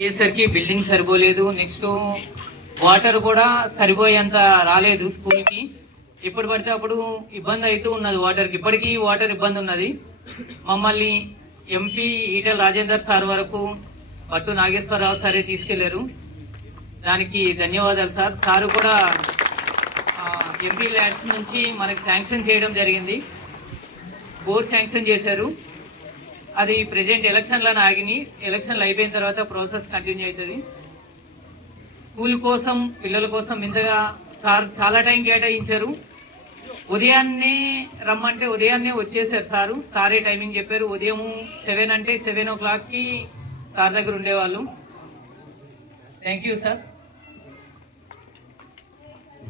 అయ్యేసరికి బిల్డింగ్ సరిపోలేదు. Next water కూడా సరిపోయేంత రాలేదు స్కూల్కి. ఎప్పుడు పడితే అప్పుడు ఇబ్బంది అవుతూ ఉన్నది వాటర్కి. ఇప్పటికీ వాటర్ ఇబ్బంది ఉన్నది. మమ్మల్ని ఎంపీ ఈటల రాజేందర్ సార్ వరకు పట్టు నాగేశ్వరరావు సారే తీసుకెళ్ళారు. దానికి ధన్యవాదాలు సార్. సారు కూడా ఎంపీ ల్యాడ్స్ నుంచి మనకి శాంక్షన్ చేయడం జరిగింది. బోర్ శాంక్షన్ చేశారు. అది ప్రజెంట్ ఎలక్షన్లను ఆగిని ఎలక్షన్లు అయిపోయిన తర్వాత ప్రాసెస్ కంటిన్యూ అవుతుంది. స్కూల్ కోసం పిల్లల కోసం ఇంతగా సార్ చాలా టైం కేటాయించారు. ఉదయాన్నే రమ్మంటే ఉదయాన్నే వచ్చేసారు సారు. సారే టైమింగ్ చెప్పారు. ఉదయం సెవెన్ అంటే సెవెన్ ఓ క్లాక్కి సార్ దగ్గర ఉండేవాళ్ళు. థ్యాంక్ యూ సార్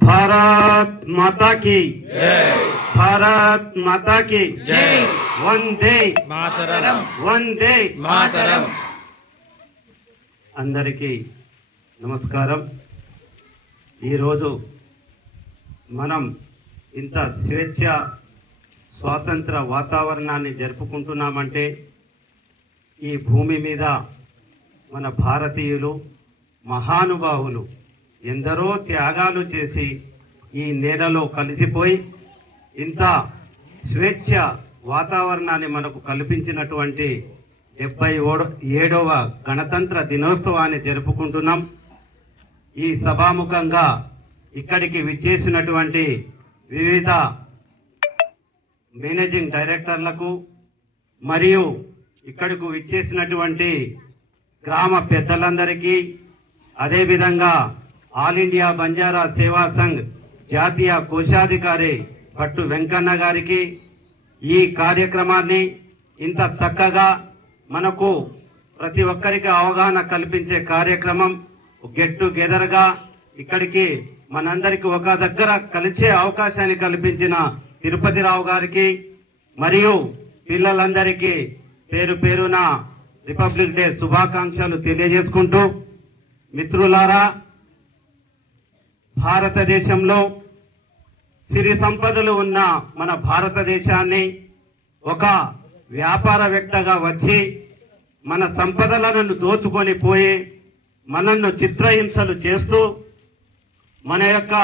భారత్ మాతాకి భారత్ మాతాకి జై. వందే. మాతరం. వందే. మాతరం. అందరికీ నమస్కారం. ఈరోజు మనం ఇంత స్వేచ్ఛ స్వాతంత్ర వాతావరణాన్ని జరుపుకుంటున్నామంటే ఈ భూమి మీద మన భారతీయులు మహానుభావులు ఎందరో త్యాగాలు చేసి ఈ నేలలో కలిసిపోయి ఇంత స్వేచ్ఛ వాతావరణాన్ని మనకు కల్పించినటువంటి డెబ్బై ఏడవ గణతంత్ర దినోత్సవాన్ని జరుపుకుంటున్నాం. ఈ సభాముఖంగా ఇక్కడికి విచ్చేసినటువంటి వివిధ మేనేజింగ్ డైరెక్టర్లకు మరియు ఇక్కడకు విచ్చేసినటువంటి గ్రామ పెద్దలందరికీ అదేవిధంగా ఆల్ ఇండియా బంజారా సేవా సంఘ్ జాతీయ కోశాధికారి పట్టు వెంకన్న గారికి ఈ కార్యక్రమాన్ని ఇంత చక్కగా మనకు ప్రతి ఒక్కరికి అవగాహన కల్పించే కార్యక్రమం గెట్ టుగెదర్గా ఇక్కడికి మనందరికి ఒక దగ్గర కలిసే అవకాశాన్ని కల్పించిన తిరుపతి రావు గారికి మరియు పిల్లలందరికీ పేరు పేరున రిపబ్లిక్ డే శుభాకాంక్షలు తెలియజేసుకుంటూ మిత్రులారా భారతదేశంలో సిరి సంపదలు ఉన్న మన భారతదేశాన్ని ఒక వ్యాపారవేత్తగా వచ్చి మన సంపదలను దోచుకొని పోయి మనల్ని చిత్రహింసలు చేస్తూ మన యొక్క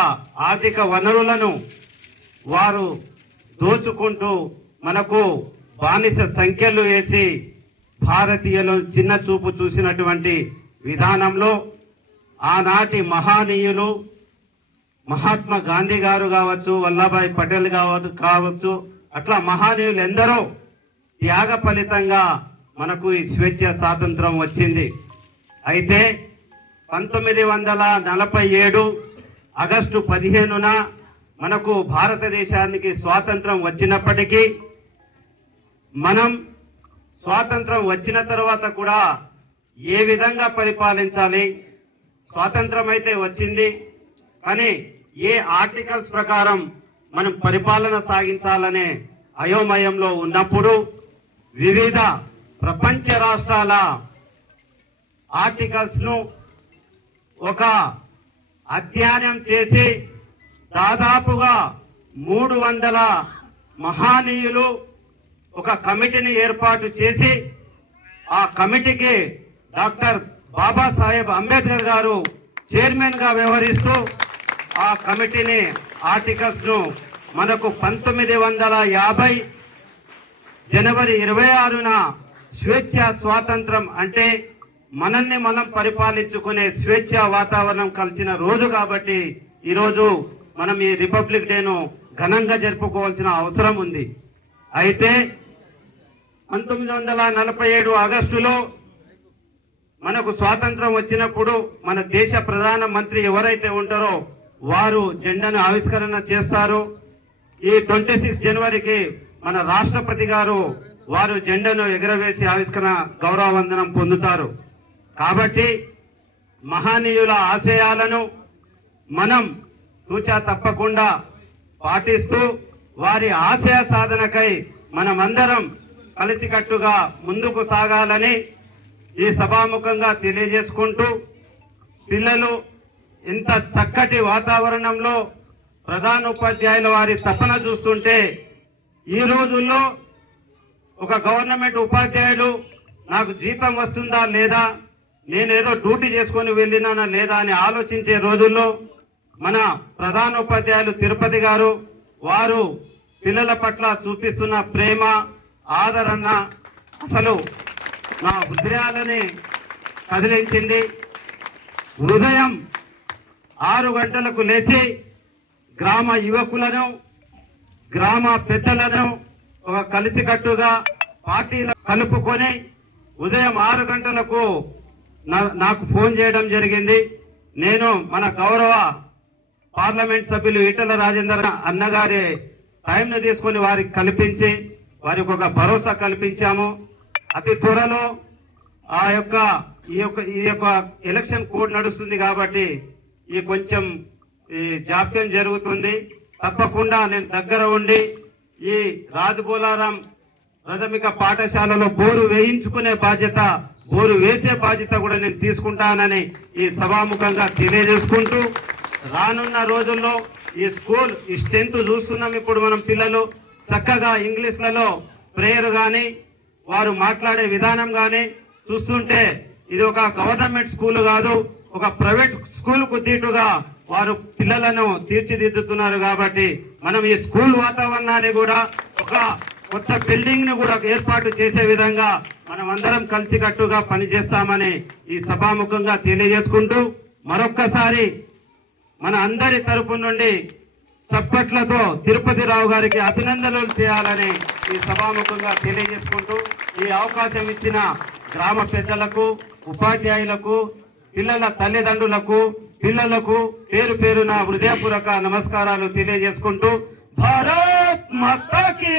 ఆర్థిక వనరులను వారు దోచుకుంటూ మనకు బానిస సంఖ్యలు వేసి భారతీయులు చిన్న చూపు చూసినటువంటి విధానంలో ఆనాటి మహానీయులు మహాత్మా గాంధీ గారు కావచ్చు వల్లభాయ్ పటేల్ కావచ్చు కావచ్చు అట్లా మహానీయులు ఎందరో త్యాగ ఫలితంగా మనకు ఈ స్వేచ్ఛ స్వాతంత్రం వచ్చింది. అయితే పంతొమ్మిది వందల నలభై ఏడు ఆగస్టు పదిహేనున మనకు భారతదేశానికి స్వాతంత్రం వచ్చినప్పటికీ మనం స్వాతంత్రం వచ్చిన తర్వాత కూడా ఏ విధంగా పరిపాలించాలి? స్వాతంత్రం అయితే వచ్చింది కానీ ఏ ఆర్టికల్స్ ప్రకారం మనం పరిపాలన సాగించాలనే అయోమయంలో ఉన్నప్పుడు వివిధ ప్రపంచ రాష్ట్రాల ఆర్టికల్స్ను ఒక అధ్యయనం చేసి దాదాపుగా మూడు వందల మహానీయులు ఒక కమిటీని ఏర్పాటు చేసి ఆ కమిటీకి డాక్టర్ బాబాసాహెబ్ అంబేద్కర్ గారు చైర్మన్గా వ్యవహరిస్తూ ఆ కమిటీని ఆర్టికల్స్ను మనకు పంతొమ్మిది వందల యాభై జనవరి ఇరవై ఆరున స్వేచ్ఛ స్వాతంత్రం అంటే మనల్ని మనం పరిపాలించుకునే స్వేచ్ఛ వాతావరణం కలిసిన రోజు కాబట్టి ఈరోజు మనం ఈ రిపబ్లిక్ డేను ఘనంగా జరుపుకోవాల్సిన అవసరం ఉంది. అయితే పంతొమ్మిది వందల నలభై ఏడు ఆగస్టులో మనకు స్వాతంత్రం వచ్చినప్పుడు మన దేశ ప్రధాన మంత్రి ఎవరైతే ఉంటారో వారు జెండాను ఆవిష్కరణ చేస్తారు. ఈ ట్వంటీ సిక్స్ జనవరికి మన రాష్ట్రపతి గారు వారు జెండాను ఎగరవేసి ఆవిష్కరణ గౌరవ వందనం పొందుతారు. కాబట్టి మహనీయుల ఆశయాలను మనం తూచా తప్పకుండా పాటిస్తూ వారి ఆశయ సాధనకై మనమందరం కలిసికట్టుగా ముందుకు సాగాలని ఈ సభాముఖంగా తెలియజేసుకుంటూ పిల్లలు ఇంత చక్కటి వాతావరణంలో ప్రధాన ఉపాధ్యాయుల వారి తపన చూస్తుంటే ఈ రోజుల్లో ఒక గవర్నమెంట్ ఉపాధ్యాయుడు నాకు జీతం వస్తుందా లేదా నేనేదో డ్యూటీ చేసుకొని వెళ్ళినానా లేదా అని ఆలోచించే రోజుల్లో మన ప్రధానోపాధ్యాయులు తిరుపతి గారు వారు పిల్లల పట్ల చూపిస్తున్న ప్రేమ ఆదరణ అసలు నా హృదయాలని కదిలించింది. హృదయం ఆరు గంటలకు లేచి గ్రామ యువకులను గ్రామ పెద్దలను ఒక కలిసికట్టుగా పార్టీలు కలుపుకొని ఉదయం ఆరు గంటలకు నా- నాకు ఫోన్ చేయడం జరిగింది. నేను మన గౌరవ పార్లమెంట్ సభ్యులు ఈటల రాజేందర్ అన్నగారి టైంను తీసుకొని వారికి కల్పించి వారికి ఒక భరోసా కల్పించాము. అతి త్వరలో ఆ యొక్క ఈ యొక్క ఈ యొక్క ఎలక్షన్ కోడ్ నడుస్తుంది కాబట్టి ఈ కొంచెం ఈ జాప్యం జరుగుతుంది. తప్పకుండా నేను దగ్గర ఉండి ఈ రాజబోలారం ప్రాథమిక పాఠశాలలో బోరు వేయించుకునే బాధ్యత బోరు వేసే బాధ్యత కూడా నేను తీసుకుంటానని ఈ సభాముఖంగా తెలియజేసుకుంటూ రానున్న రోజుల్లో ఈ స్కూల్ ఈ స్ట్రెంత్ చూస్తున్నాం ఇప్పుడు మనం పిల్లలు. చక్కగా ఇంగ్లీష్లలో ప్రేయర్ కానీ వారు మాట్లాడే విధానం కానీ చూస్తుంటే ఇది ఒక గవర్నమెంట్ స్కూల్ కాదు. ఒక ప్రైవేట్ స్కూల్కు దీటుగా వారు పిల్లలను తీర్చిదిద్దుతున్నారు కాబట్టి మనం ఈ స్కూల్ వాతావరణాన్ని కూడా ఒక కొత్త బిల్డింగ్ను కూడా ఏర్పాటు చేసే విధంగా మనం అందరం కలిసికట్టుగా పనిచేస్తామని ఈ సభాముఖంగా తెలియజేసుకుంటూ మరొక్కసారి మన అందరి తరపు నుండి చప్పట్లతో తిరుపతి రావు గారికి అభినందనలు చేయాలని ఈ సభాముఖంగా తెలియజేసుకుంటూ ఈ అవకాశం ఇచ్చిన గ్రామ పెద్దలకు ఉపాధ్యాయులకు పిల్లల తల్లిదండ్రులకు పిల్లలకు పేరు పేరున హృదయపూర్వక నమస్కారాలు తెలియజేసుకుంటూ భారత్ మాతాకి